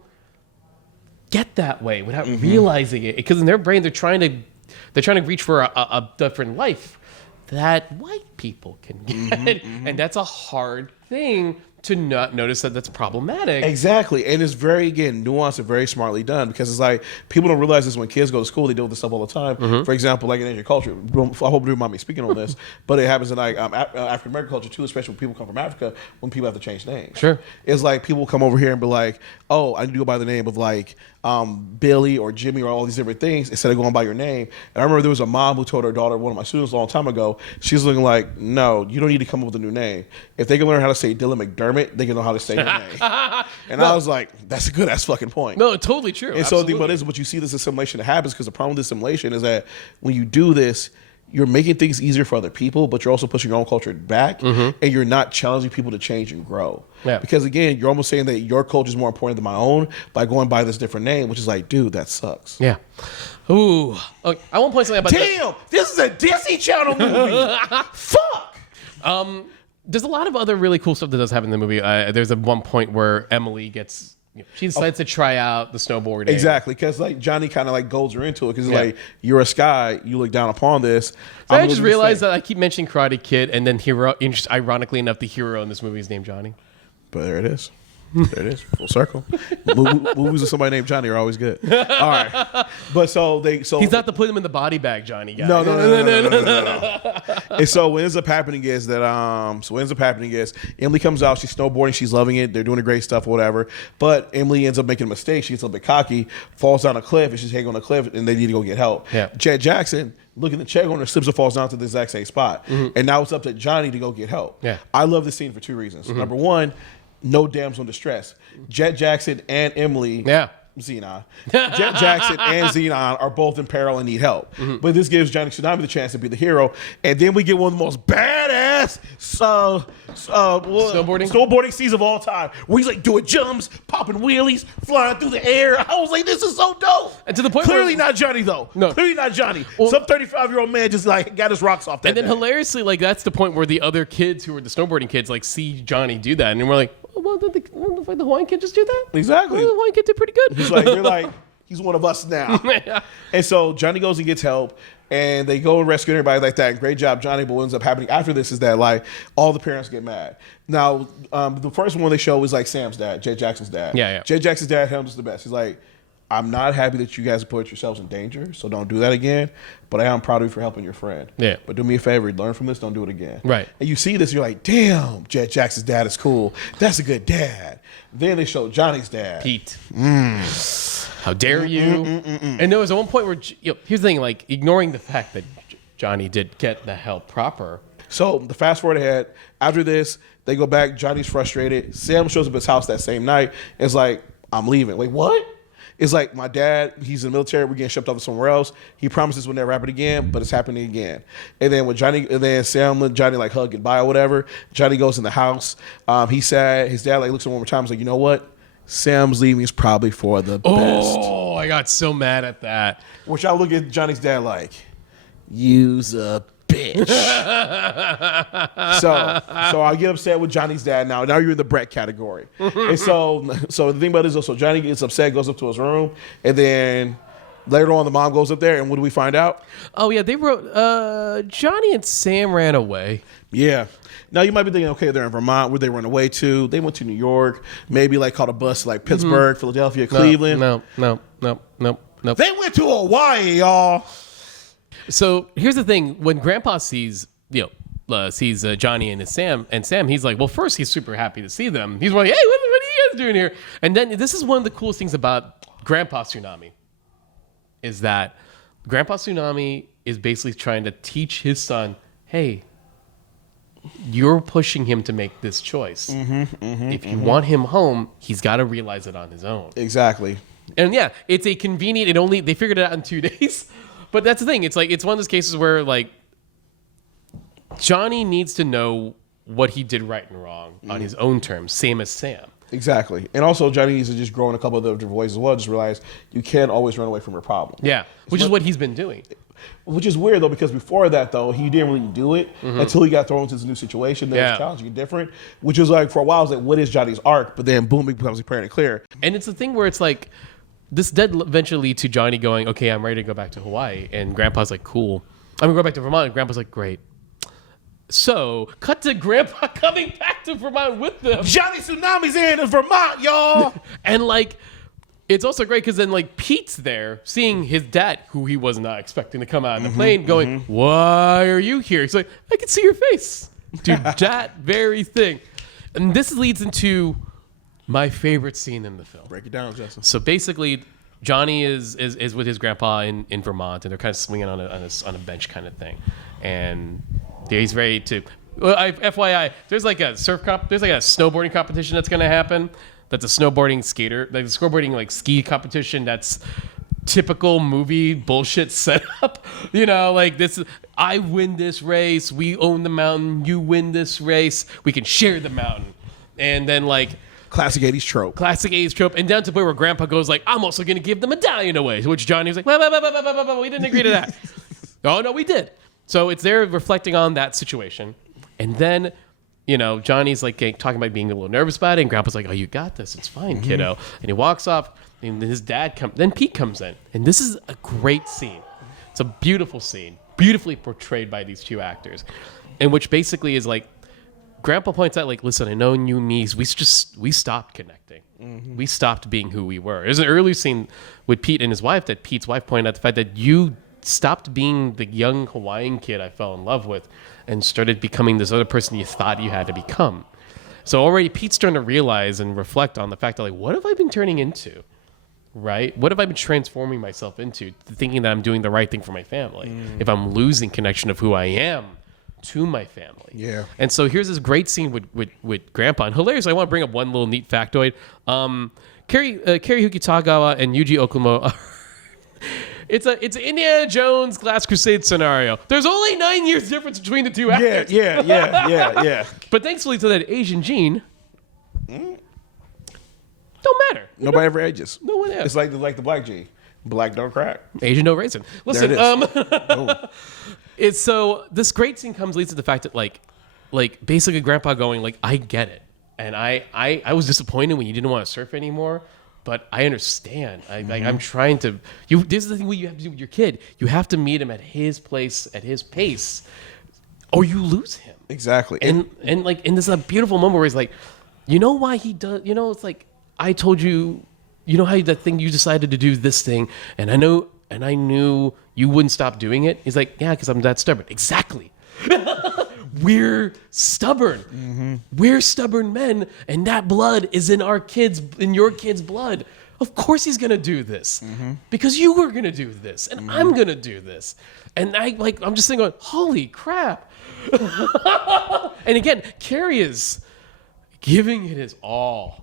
get that way without realizing it, because in their brain they're trying to reach for a different life that white people can get, and that's a hard thing to not notice that's problematic. Exactly. And it's very, again, nuanced and very smartly done, because it's like people don't realize this when kids go to school. They deal with this stuff all the time. For example, like in Asian culture, I hope you don't mind me speaking on this, but it happens in like African American culture too, especially when people come from Africa, when people have to change names. Sure. It's like people come over here and be like, oh, I need to go by the name of like Billy or Jimmy or all these different things instead of going by your name. And I remember there was a mom who told her daughter, one of my students a long time ago, she's looking like, no, you don't need to come up with a new name. If they can learn how to say Dylan McDermott, they can know how to say your name. And I was like, that's a good ass fucking point. No, totally true. And so the thing about this is, what you see this assimilation that happens, because the problem with assimilation is that when you do this, you're making things easier for other people, but you're also pushing your own culture back, and you're not challenging people to change and grow. Because again, you're almost saying that your culture is more important than my own by going by this different name, which is like, dude, that sucks. Ooh. Okay, I won't point something about Damn, this is a Disney Channel movie. Fuck. There's a lot of other really cool stuff that does happen in the movie. There's a one point where Emily she decides to try out the snowboarding. Exactly, because like Johnny kind of like goads her into it, because it's like, you're a Sky, you look down upon this. So I just realized that I keep mentioning Karate Kid, and then ironically enough, the hero in this movie is named Johnny. But there it is. There it is. Full circle. Movies with somebody named Johnny are always good. All right. But he's not to put him in the body bag, Johnny guy. No. And so what ends up happening is that Emily comes out, she's snowboarding, she's loving it, they're doing the great stuff or whatever. But Emily ends up making a mistake. She gets a little bit cocky, falls down a cliff, and she's hanging on a cliff, and they need to go get help. Jet Jackson, looking at the check on her, slips and falls down to the exact same spot. And now it's up to Johnny to go get help. I love this scene for two reasons. Number one, no damsel in distress. Jet Jackson and Emily, Xenon. Jet Jackson and Xenon are both in peril and need help. But this gives Johnny Tsunami the chance to be the hero. And then we get one of the most badass snowboarding scenes of all time, where he's like doing jumps, popping wheelies, flying through the air. I was like, this is so dope. And to the point clearly not Johnny though. No. Clearly not Johnny. Well, some 35-year-old man just like got his rocks off that. And then hilariously, like that's the point where the other kids who were the snowboarding kids like see Johnny do that, and we're like, well, did the Hawaiian kid just do that? Exactly. Well, the Hawaiian kid did pretty good. You're like, he's one of us now. And so Johnny goes and gets help, and they go and rescue everybody like that. And great job, Johnny. But what ends up happening after this is that like all the parents get mad. Now, the first one they show is like Sam's dad, Jay Jackson's dad. Jay Jackson's dad handles the best. He's like, I'm not happy that you guys put yourselves in danger, so don't do that again. But I am proud of you for helping your friend. But do me a favor, learn from this, don't do it again. And you see this, you're like, damn, Jet Jackson's dad is cool. That's a good dad. Then they show Johnny's dad. Pete. How dare you? And there was one point where, here's the thing, like ignoring the fact that Johnny did get the help proper. So the fast forward ahead, after this, they go back, Johnny's frustrated. Sam shows up at his house that same night. It's like, I'm leaving. Wait, what? It's like my dad, he's in the military, we're getting shipped off to somewhere else. He promises we'll never happen again, but it's happening again. And then when Johnny, and then Sam and Johnny like hug goodbye or whatever, Johnny goes in the house. He's sad. His dad like looks at him one more time. He's like, you know what? Sam's leaving is probably for the best. Oh, I got so mad at that. Which I look at Johnny's dad like, you's a bitch. so I get upset with Johnny's dad now. Now you're in the Brett category. And so the thing about it is, so Johnny gets upset, goes up to his room, and then later on the mom goes up there, and what do we find out? Oh yeah, they wrote Johnny and Sam ran away. Yeah. Now you might be thinking, okay, they're in Vermont. Where'd they run away to? They went to New York. Maybe like caught a bus to like Pittsburgh, Philadelphia, Cleveland. No. They went to Hawaii, y'all. So here's the thing: when Grandpa sees Johnny and Sam, he's like, well, first he's super happy to see them. He's like, hey, what are you guys doing here? And then this is one of the coolest things about Grandpa Tsunami, is that Grandpa Tsunami is basically trying to teach his son, hey, you're pushing him to make this choice. If you want him home, he's got to realize it on his own. Exactly. And yeah, it's a convenient. They figured it out in 2 days. But that's the thing. It's like, it's one of those cases where like Johnny needs to know what he did right and wrong on his own terms, same as Sam. Exactly. And also Johnny needs to just grow in a couple of other ways as well. Just realize you can't always run away from your problem. Yeah, which is what he's been doing. Which is weird though, because before that though, he didn't really do it until he got thrown into this new situation that was challenging and different. Which is like, for a while, I was like, what is Johnny's arc? But then boom, it becomes apparent and clear. And it's the thing where it's like, this did eventually lead to Johnny going, okay, I'm ready to go back to Hawaii. And Grandpa's like, cool. I'm going to go back to Vermont. And Grandpa's like, great. So, cut to Grandpa coming back to Vermont with them. Johnny Tsunami's in Vermont, y'all. And like, it's also great because then like Pete's there seeing his dad, who he was not expecting to come out in the plane, going, why are you here? He's like, I can see your face. Dude, that very thing. And this leads into my favorite scene in the film. Break it down, Justin. So basically, Johnny is with his grandpa in Vermont, and they're kind of swinging on a bench kind of thing, and he's ready to. Well, FYI, there's like a there's like a snowboarding competition that's going to happen. That's a snowboarding like ski competition. That's typical movie bullshit setup. Like this. I win this race. We own the mountain. You win this race. We can share the mountain, and then like. Classic 80s trope. Classic 80s trope. And down to the point where Grandpa goes like, I'm also going to give the medallion away. To which Johnny was like, we didn't agree to that. Oh, no, we did. So it's there reflecting on that situation. And then, Johnny's like talking about being a little nervous about it. And Grandpa's like, oh, you got this. It's fine, kiddo. And he walks off. And then his dad comes. Then Pete comes in. And this is a great scene. It's a beautiful scene. Beautifully portrayed by these two actors. And which basically is like, Grandpa points out, like, listen, I know you and me, we stopped connecting. We stopped being who we were. There's an early scene with Pete and his wife that Pete's wife pointed out the fact that you stopped being the young Hawaiian kid I fell in love with and started becoming this other person you thought you had to become. So already Pete's starting to realize and reflect on the fact that, like, what have I been turning into? Right? What have I been transforming myself into? Thinking that I'm doing the right thing for my family. If I'm losing connection of who I am to my family. Yeah. And so here's this great scene with Grandpa. And hilarious, I want to bring up one little neat factoid. Cary Hukitagawa and Yuji Okumo it's an Indiana Jones Last Crusade scenario. There's only 9 years difference between the two actors. Yeah. But thankfully to that Asian gene, don't matter. Nobody ever ages. No one else. It's like the black gene. Black don't crack. Asian no raisin. Listen, There it's so this great scene leads to the fact that like basically Grandpa going like, I get it, and I was disappointed when you didn't want to surf anymore, but I understand. I'm trying to. This is the thing what you have to do with your kid. You have to meet him at his place, at his pace, or you lose him. Exactly. And this is a beautiful moment where he's like, you know why he does. It's like I told you. You know how that thing you decided to do this thing, and I knew you wouldn't stop doing it. He's like, yeah, because I'm that stubborn. Exactly. We're stubborn. We're stubborn men, and that blood is in your kid's blood. Of course he's gonna do this because you were gonna do this, and I'm gonna do this. And I'm just thinking, holy crap. And again, Cary is giving it his all.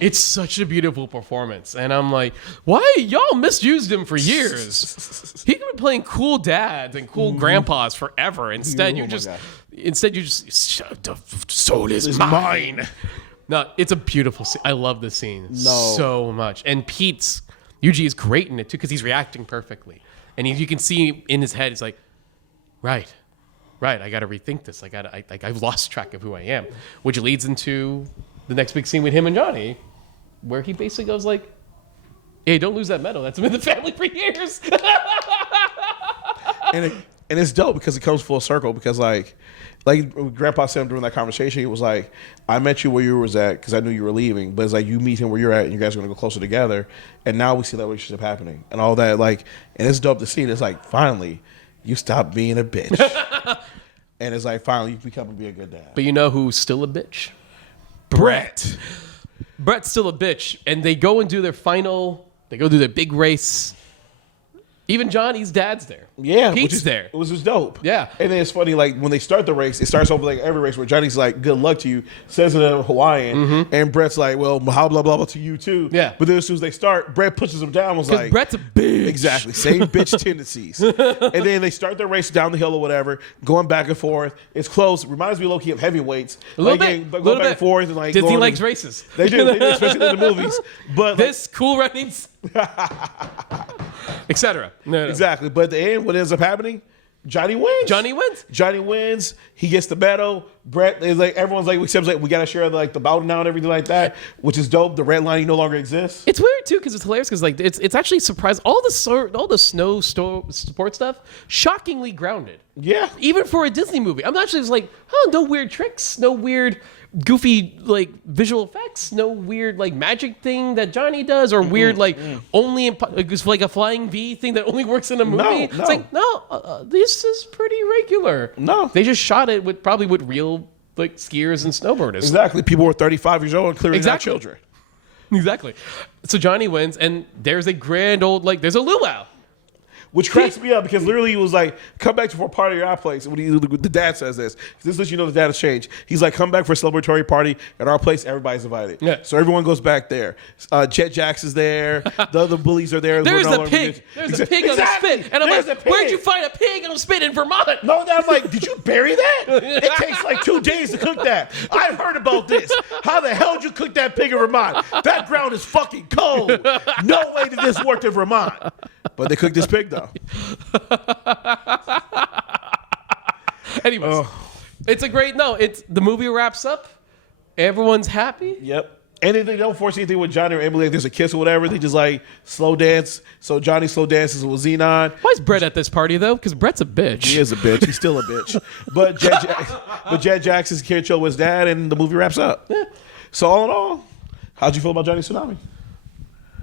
It's such a beautiful performance. And I'm like, why? Y'all misused him for years. He could be playing cool dads and cool grandpas forever. Instead, you just the soul is mine. No, it's a beautiful scene. I love the scene so much. And Pete's Yuji is great in it too because he's reacting perfectly. And you can see in his head, he's like, right. I got to rethink this. I've lost track of who I am, which leads into the next big scene with him and Johnny, where he basically goes like, "Hey, don't lose that medal. That's been in the family for years." and it's dope because it comes full circle because like Grandpa said during that conversation, he was like, "I met you where you was at because I knew you were leaving, but it's like you meet him where you're at and you guys are gonna go closer together, and now we see that relationship happening and all that like, and it's dope to see. It's like finally you stop being a bitch, and it's like finally you become be a good dad." But you know who's still a bitch? Brett. Brett's still a bitch, and they go and do their final. They go do their big race. Even Johnny's dad's there. Yeah, Pete's there. It was just dope. Yeah, and then it's funny like when they start the race, it starts over like every race where Johnny's like, "Good luck to you," says it in Hawaiian, and Brett's like, "Well, how blah blah blah to you too." Yeah, but then as soon as they start, Brett pushes him down. Was like, Brett's a bitch. Exactly, same bitch tendencies. And then they start their race down the hill or whatever, going back and forth. It's close. Reminds me low key of Heavyweights. A little like, bit, going back and forth and like Disney likes races. They do, especially in the movies. But this Cool Runnings, etc. No. Exactly. But at the end, what ends up happening? Johnny wins. He gets the medal. Brett is like, everyone's like, except like we gotta share like the bout now and everything like that, which is dope. The redlining no longer exists. It's weird too because it's hilarious because like it's actually surprised all the snow sport stuff shockingly grounded. Yeah, even for a Disney movie, I'm actually just like, no weird tricks, no weird goofy like visual effects, no weird like magic thing that Johnny does, or weird like only it's like a flying V thing that only works in a movie. It's like this is pretty regular. No, they just shot it with real like skiers and snowboarders. Exactly, people were 35 years old and clearly not children. Exactly. So Johnny wins, and there's a grand old like there's a luau. Which cracks me up because literally he was like, "Come back for a party at our place." When the dad says this lets you know the dad has changed. He's like, "Come back for a celebratory party at our place. Everybody's invited." Yeah. So everyone goes back there. Jet Jax is there. The other bullies are there. There's a pig. There's a pig on the spit. And I'm like, where'd you find a pig on a spit in Vermont? No, I'm like, did you bury that? It takes like 2 days to cook that. I've heard about this. How the hell did you cook that pig in Vermont? That ground is fucking cold. No way did this work in Vermont. But they cooked this pig though. Anyways, it's a great it's the movie wraps up. Everyone's happy. Yep. And they don't force anything with Johnny or Emily. Like there's a kiss or whatever. They just like slow dance. So Johnny slow dances with Xenon. Why is Brett at this party though? Because Brett's a bitch. He is a bitch. He's still a bitch. But Jet Jackson's here chill with his dad, and the movie wraps up. Yeah. So all in all, how'd you feel about Johnny Tsunami?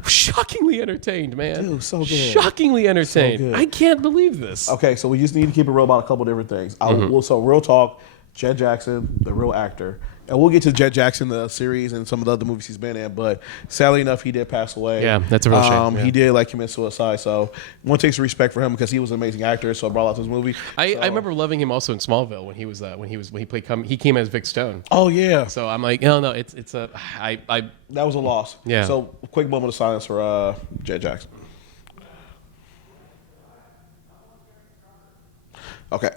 Shockingly entertained, man. Dude, so good. Shockingly entertained. So good. I can't believe this. Okay, so we just need to keep it real about a couple different things. So real talk, Jet Jackson, the real actor. And we'll get to Jet Jackson, the series, and some of the other movies he's been in. But sadly enough, he did pass away. Yeah, that's a real shame. He did commit suicide. So one takes respect for him because he was an amazing actor. So I brought out this movie. I remember loving him also in Smallville when he came as Vic Stone. Oh yeah. So I'm like, no, it's that was a loss. Yeah. So a quick moment of silence for Jet Jackson. Okay.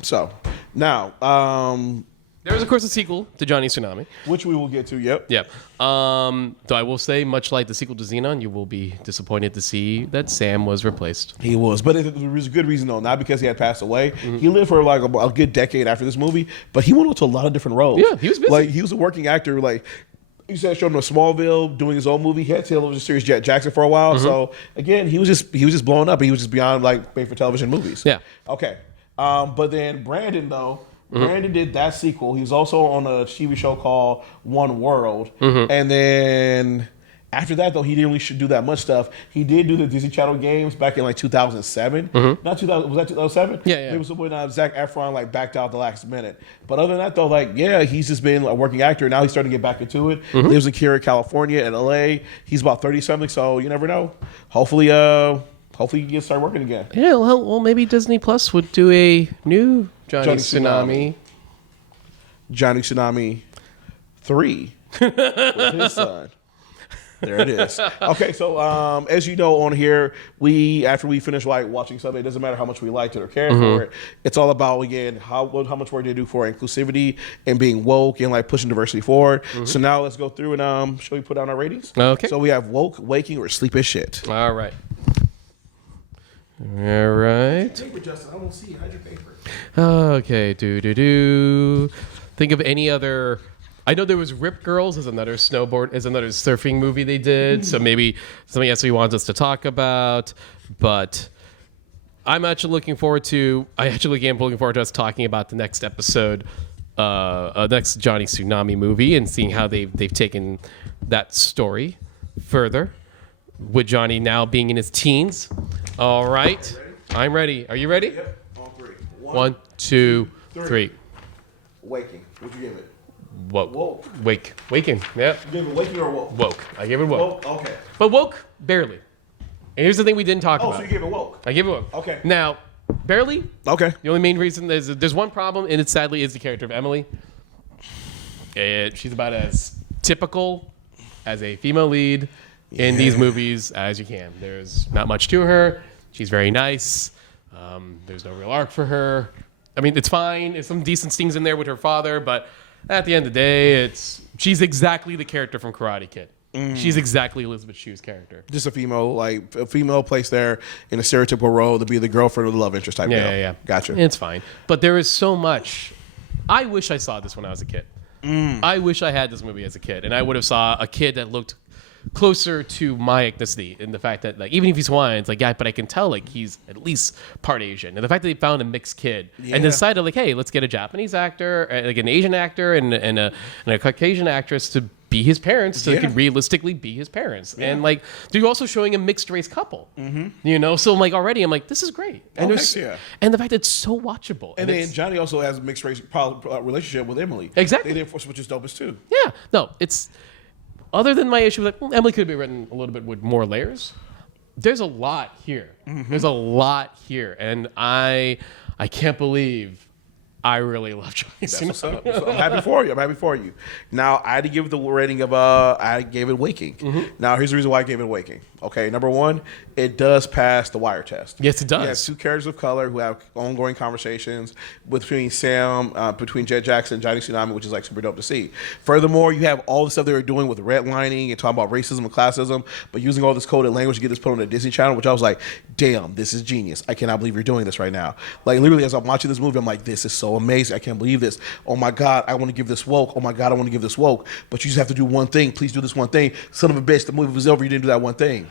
So now. There is, of course, a sequel to Johnny Tsunami. Which we will get to, yep. Yeah. Though I will say, much like the sequel to Xenon, you will be disappointed to see that Sam was replaced. He was. But it was a good reason, though. Not because he had passed away. He lived for like a good decade after this movie, but he went on to a lot of different roles. Yeah, he was busy. Like, he was a working actor. Like, he said, showed him in Smallville, doing his own movie. He had television series Jet Jackson for a while. So, again, he was just blowing up. He was just beyond, like, made for television movies. Yeah. Okay. But then Brandon, though, Brandon did that sequel. He was also on a TV show called One World. And then after that, though, he didn't really do that much stuff. He did do the Disney Channel games back in like 2007. Not 2000. Was that 2007? Yeah. It was when Zac Efron like backed out the last minute. But other than that, though, like, yeah, he's just been a working actor. Now he's starting to get back into it. Lives in Kira, California, and LA. He's about 30-something, so you never know. Hopefully he can start working again. Yeah, well, maybe Disney Plus would do a new Johnny Tsunami. Johnny Tsunami 3. with his son. There it is. Okay, so as you know, on here, after we finish watching something, it doesn't matter how much we liked it or cared for it. It's all about, again, how much work they do for inclusivity and being woke and like pushing diversity forward. So now let's go through and shall we put down our ratings? Okay. So we have woke, waking, or sleep as shit. All right. All right. Paper, Justin. I don't see it. Hide your paper. Okay. Think of any other. I know there was Rip Girls as another surfing movie they did. So maybe something else he wants us to talk about. But I'm actually looking forward to us talking about the next episode, next Johnny Tsunami movie, and seeing how they've taken that story further with Johnny now being in his teens. All right. I'm ready. Are you ready? Yep. All three. 1, 2, 3. Waking. What'd you give it? Woke. Waking. Yeah. You gave it waking or woke? Woke. I gave it woke. Woke? Okay. But woke, barely. And here's the thing we didn't talk about. Oh, so you gave it woke? I gave it woke. Okay. Now, barely. Okay. The only main reason there's one problem, and it sadly is the character of Emily. She's about as typical as a female lead in these movies as you can. There's not much to her. She's very nice. There's no real arc for her. I mean, it's fine. There's some decent things in there with her father, but at the end of the day, she's exactly the character from Karate Kid. She's exactly Elizabeth Shue's character. Just a female placed there in a stereotypical role to be the girlfriend or the love interest type. Yeah. Gotcha. It's fine. But there is so much. I wish I saw this when I was a kid. I wish I had this movie as a kid, and I would have saw a kid that looked closer to my ethnicity, in the fact that, like, even if he's Hawaiian, it's like, yeah, but I can tell, like, he's at least part Asian. And the fact that they found a mixed kid and decided, like, hey, let's get a Japanese actor, like an Asian actor, and a Caucasian actress to be his parents, so they could realistically be his parents. And, like, they're also showing a mixed race couple. You know, so I'm like, already, I'm like, this is great. And and the fact that it's so watchable. And then Johnny also has a mixed race relationship with Emily. Exactly. They did, which is dope as too. Yeah. No, it's. Other than my issue with, like, Emily could be written a little bit with more layers. There's a lot here. There's a lot here, and I can't believe I really love Johnny Tsunami. So I'm happy for you. Now, I had to give the rating of I gave it waking. Now, here's the reason why I gave it waking. Okay, number one, it does pass the wire test. Yes, it does. You have two characters of color who have ongoing conversations between between Jet Jackson and Johnny Tsunami, which is like super dope to see. Furthermore, you have all the stuff they were doing with redlining and talking about racism and classism, but using all this coded language to get this put on the Disney Channel, which I was like, damn, this is genius. I cannot believe you're doing this right now. Like, literally, as I'm watching this movie, I'm like, this is so amazing. I can't believe this. Oh my God, I want to give this woke. Oh my God, I want to give this woke. But you just have to do one thing. Please do this one thing. Son of a bitch, the movie was over. You didn't do that one thing.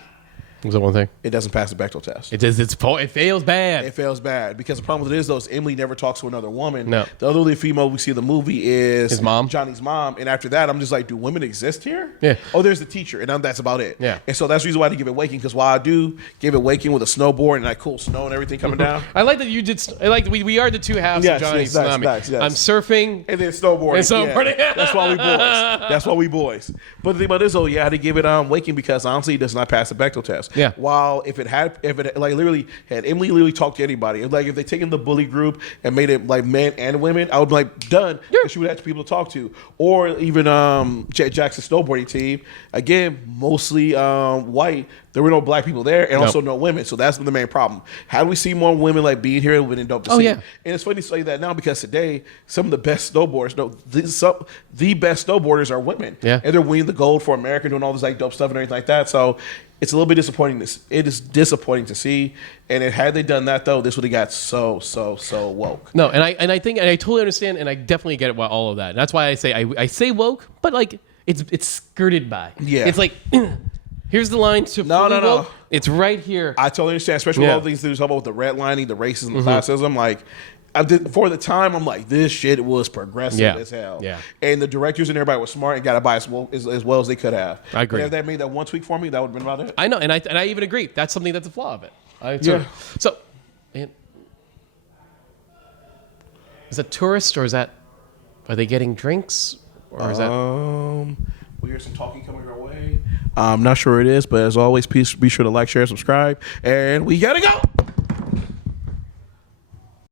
Was that one thing? It doesn't pass the Bechdel test. It does. It fails bad. It fails bad because the problem with it is, Emily never talks to another woman. No. The other female we see in the movie is his mom, Johnny's mom, and after that, I'm just like, do women exist here? Yeah. Oh, there's the teacher, and that's about it. Yeah. And so that's the reason why I didn't give it waking, because while I do give it waking with a snowboard and like cool snow and everything coming down. I like that you did. I like that we are the two halves of Johnny Tsunami. Yes. I'm surfing and then snowboarding. Yeah. That's why we boys. That's why we boys. But the thing about this, I had to give it waking because honestly, it does not pass the Bechdel test. Yeah. While if it like literally had Emily literally talked to anybody, like if they taken the bully group and made it like men and women, I would be like done. Yeah. She would have people to talk to, or even Jet Jackson's snowboarding team. Again, mostly white. There were no black people there, and also no women. So that's the main problem. How do we see more women like being here? It would have been dope to see. Yeah. And it's funny to say that now because today some of the best snowboarders, the best snowboarders are women. Yeah. And they're winning the gold for America, doing all this like dope stuff and everything like that. So it's a little bit disappointing. It is disappointing to see. And had they done that though, this would have got so woke. No, and I think I totally understand, and I definitely get it. All of that. And that's why I say woke, but like it's skirted by. Yeah. It's like. Here's the line to fully woke. It's right here. I totally understand, especially with all these things about the redlining, the racism, the classism. Like, for the time, I'm like, this shit was progressive as hell. Yeah. And the directors and everybody was smart and got it by as well as they could have. I agree. And if that made that one tweak for me, that would have been about it. I know, and I even agree. That's something that's a flaw of it. So, is that tourist or are they getting drinks or is that? We hear some talking coming our way. I'm not sure it is, but as always, please be sure to like, share, subscribe, and we gotta go.